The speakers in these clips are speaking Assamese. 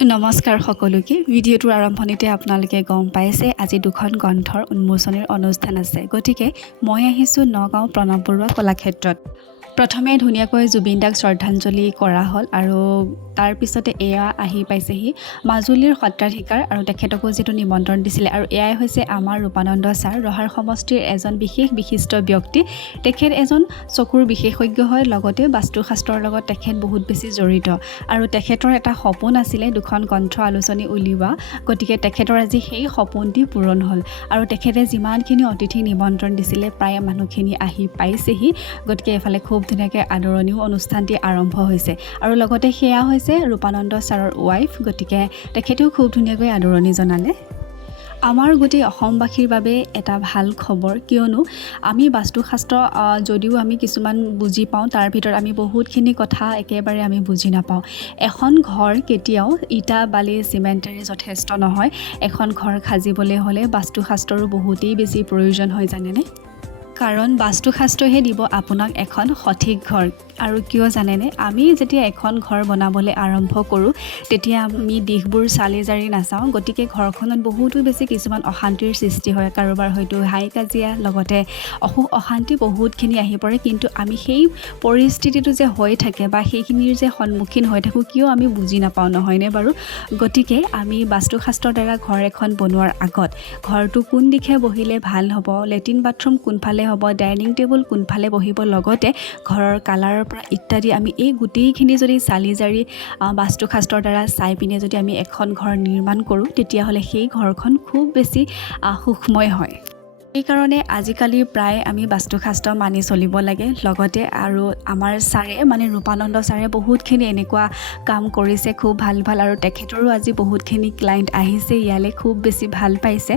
নমস্কাৰ সকলোকে। ভিডিঅ'টোৰ আৰম্ভণিতে আপোনালোকে গম পাইছে আজি দুখন গ্ৰন্থৰ উন্মোচনীৰ অনুষ্ঠান আছে। গতিকে মই আহিছোঁ নগাঁও প্ৰণৱ বৰুৱা কলাক্ষেত্ৰত। প্ৰথমে ধুনীয়াকৈ জুবিন দাক শ্ৰদ্ধাঞ্জলি কৰা হ'ল আৰু তাৰ পিছতে এয়া আহি পাইছেহি মাজুলীৰ সত্ৰাধিকাৰ আৰু তেখেতকো যিটো নিমন্ত্ৰণ দিছিলে আৰু এয়াই হৈছে আমাৰ ৰূপানন্দ ছাৰ, ৰহাৰ সমষ্টিৰ এজন বিশিষ্ট ব্যক্তি। তেখেত এজন চকুৰ বিশেষজ্ঞ হয়, লগতে বাস্তুশাস্ত্ৰৰ লগত তেখেত বহুত বেছি জড়িত আৰু তেখেতৰ এটা সপোন আছিলে দুখন গ্ৰন্থ আলোচনী উলিওৱা। গতিকে তেখেতৰ আজি সেই সপোনটি পূৰণ হ'ল আৰু তেখেতে যিমানখিনি অতিথি নিমন্ত্ৰণ দিছিলে প্ৰায় মানুহখিনি আহি পাইছেহি। গতিকে এফালে খুব ধুনীয়াকৈ আদৰণিও অনুষ্ঠানটি আৰম্ভ হৈছে আৰু লগতে সেয়া হৈছে ৰূপানন্দ ছাৰৰ ৱাইফ। গতিকে তেখেতেও খুব ধুনীয়াকৈ আদৰণি জনালে। আমাৰ গোটেই অসমবাসীৰ বাবে এটা ভাল খবৰ, কিয়নো আমি বাস্তুশাস্ত্ৰ যদিও আমি কিছুমান বুজি পাওঁ, তাৰ ভিতৰত আমি বহুতখিনি কথা একেবাৰে আমি বুজি নাপাওঁ। এখন ঘৰ কেতিয়াও ইটা বালি চিমেণ্টেৰে যথেষ্ট নহয়। এখন ঘৰ সাজিবলৈ হ'লে বাস্তুশাস্ত্ৰৰো বহুতেই বেছি প্ৰয়োজন হয়, জানেনে? কাৰণ বাস্তুশাস্ত্ৰহে দিব আপোনাক এখন সঠিক ঘৰ। আৰু কিয় জানেনে, আমি যেতিয়া এখন ঘৰ বনাবলৈ আৰম্ভ কৰোঁ তেতিয়া আমি দিশবোৰ চালি জাৰি নাচাওঁ। গতিকে ঘৰখনত বহুতো বেছি কিছুমান অশান্তিৰ সৃষ্টি হয়, কাৰোবাৰ হয়তো হাই কাজিয়া, লগতে অসুখ অশান্তি বহুতখিনি আহি পৰে। কিন্তু আমি সেই পৰিস্থিতিটো যে হৈ থাকে বা সেইখিনিৰ যে সন্মুখীন হৈ থাকোঁ কিয় আমি বুজি নাপাওঁ, নহয়নে বাৰু? গতিকে আমি বাস্তুশাস্ত্ৰৰ দ্বাৰা ঘৰ এখন বনোৱাৰ আগত ঘৰটো কোন দিশে বহিলে ভাল হ'ব, লেট্ৰিন বাথৰুম কোনফালে হ'ব, ডাইনিং টেবুল কোনফালে বহিব, লগতে ঘৰৰ কালাৰৰ পৰা ইত্যাদি আমি এই গোটেইখিনি যদি চালি জাৰি বাস্তুশাস্ত্ৰৰ দ্বাৰা চাই পিনে যদি আমি এখন ঘৰ নিৰ্মাণ কৰোঁ তেতিয়াহ'লে সেই ঘৰখন খুব বেছি সুখময় হয়। সেইকাৰণে আজিকালি প্ৰায় আমি বাস্তুশাস্ত্ৰ মানি চলিব লাগে। লগতে আৰু আমাৰ ছাৰে মানে ৰূপানন্দ ছাৰে বহুতখিনি এনেকুৱা কাম কৰিছে, খুব ভাল আৰু তেখেতৰো আজি বহুতখিনি ক্লাইণ্ট আহিছে ইয়ালৈ, খুব বেছি ভাল পাইছে।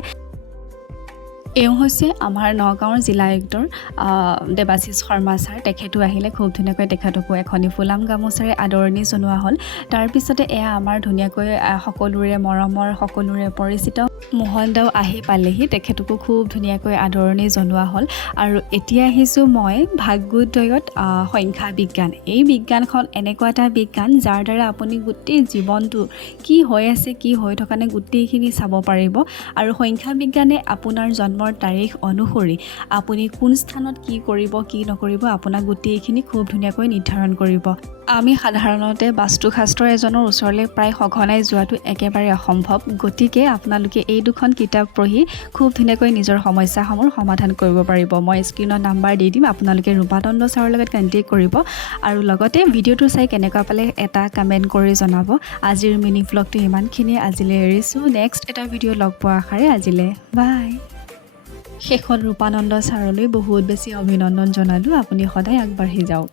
এওঁ হৈছে আমাৰ নগাঁৱৰ জিলা আয়ুক্তৰ দেৱাশিষ শৰ্মা ছাৰ। তেখেতো আহিলে, খুব ধুনীয়াকৈ তেখেতকো এখনি ফুলাম গামোচাৰে আদৰণি জনোৱা হ'ল। তাৰপিছতে এয়া আমাৰ ধুনীয়াকৈ সকলোৰে মৰমৰ, সকলোৰে পৰিচিত মোহন দাও আহি পালেহি, তেখেতকো খুব ধুনীয়াকৈ আদৰণি জনোৱা হ'ল। আৰু এতিয়া আহিছোঁ মই ভাগ্যোদয়ত সংখ্যা বিজ্ঞান। এই বিজ্ঞানখন এনেকুৱা এটা বিজ্ঞান যাৰ দ্বাৰা আপুনি গোটেই জীৱনটো কি হৈ আছে, কি হৈ থকা নাই গোটেইখিনি চাব পাৰিব। আৰু সংখ্যা বিজ্ঞানে আপোনাৰ জন্মৰ তাৰিখ অনুসৰি আপুনি কোন স্থানত কি কৰিব কি নকৰিব আপোনাক গোটেইখিনি খুব ধুনীয়াকৈ নিৰ্ধাৰণ কৰিব। আমি সাধাৰণতে বাস্তুশাস্ত্ৰ এজনৰ ওচৰলৈ প্ৰায় সঘনাই যোৱাটো একেবাৰে অসম্ভৱ। গতিকে আপোনালোকে এই দুখন কিতাপ পঢ়ি খুব ধুনীয়াকৈ নিজৰ সমস্যাসমূহ সমাধান কৰিব পাৰিব। মই স্ক্ৰীনত নাম্বাৰ দি দিম, আপোনালোকে ৰূপানন্দ ছাৰৰ লগত কণ্টেক্ট কৰিব। আৰু লগতে ভিডিঅ'টো চাই কেনেকুৱা পালে এটা কমেণ্ট কৰি জনাব। আজিৰ মিনি ভ্লগটো ইমানখিনিয়ে, আজিলৈ এৰিছোঁ। নেক্সট এটা ভিডিঅ' লগ পোৱা আশাৰে আজিলৈ বাই। শেষত ৰূপানন্দ ছাৰলৈ বহুত বেছি অভিনন্দন জনালোঁ। আপুনি সদায় আগবাঢ়ি যাওক।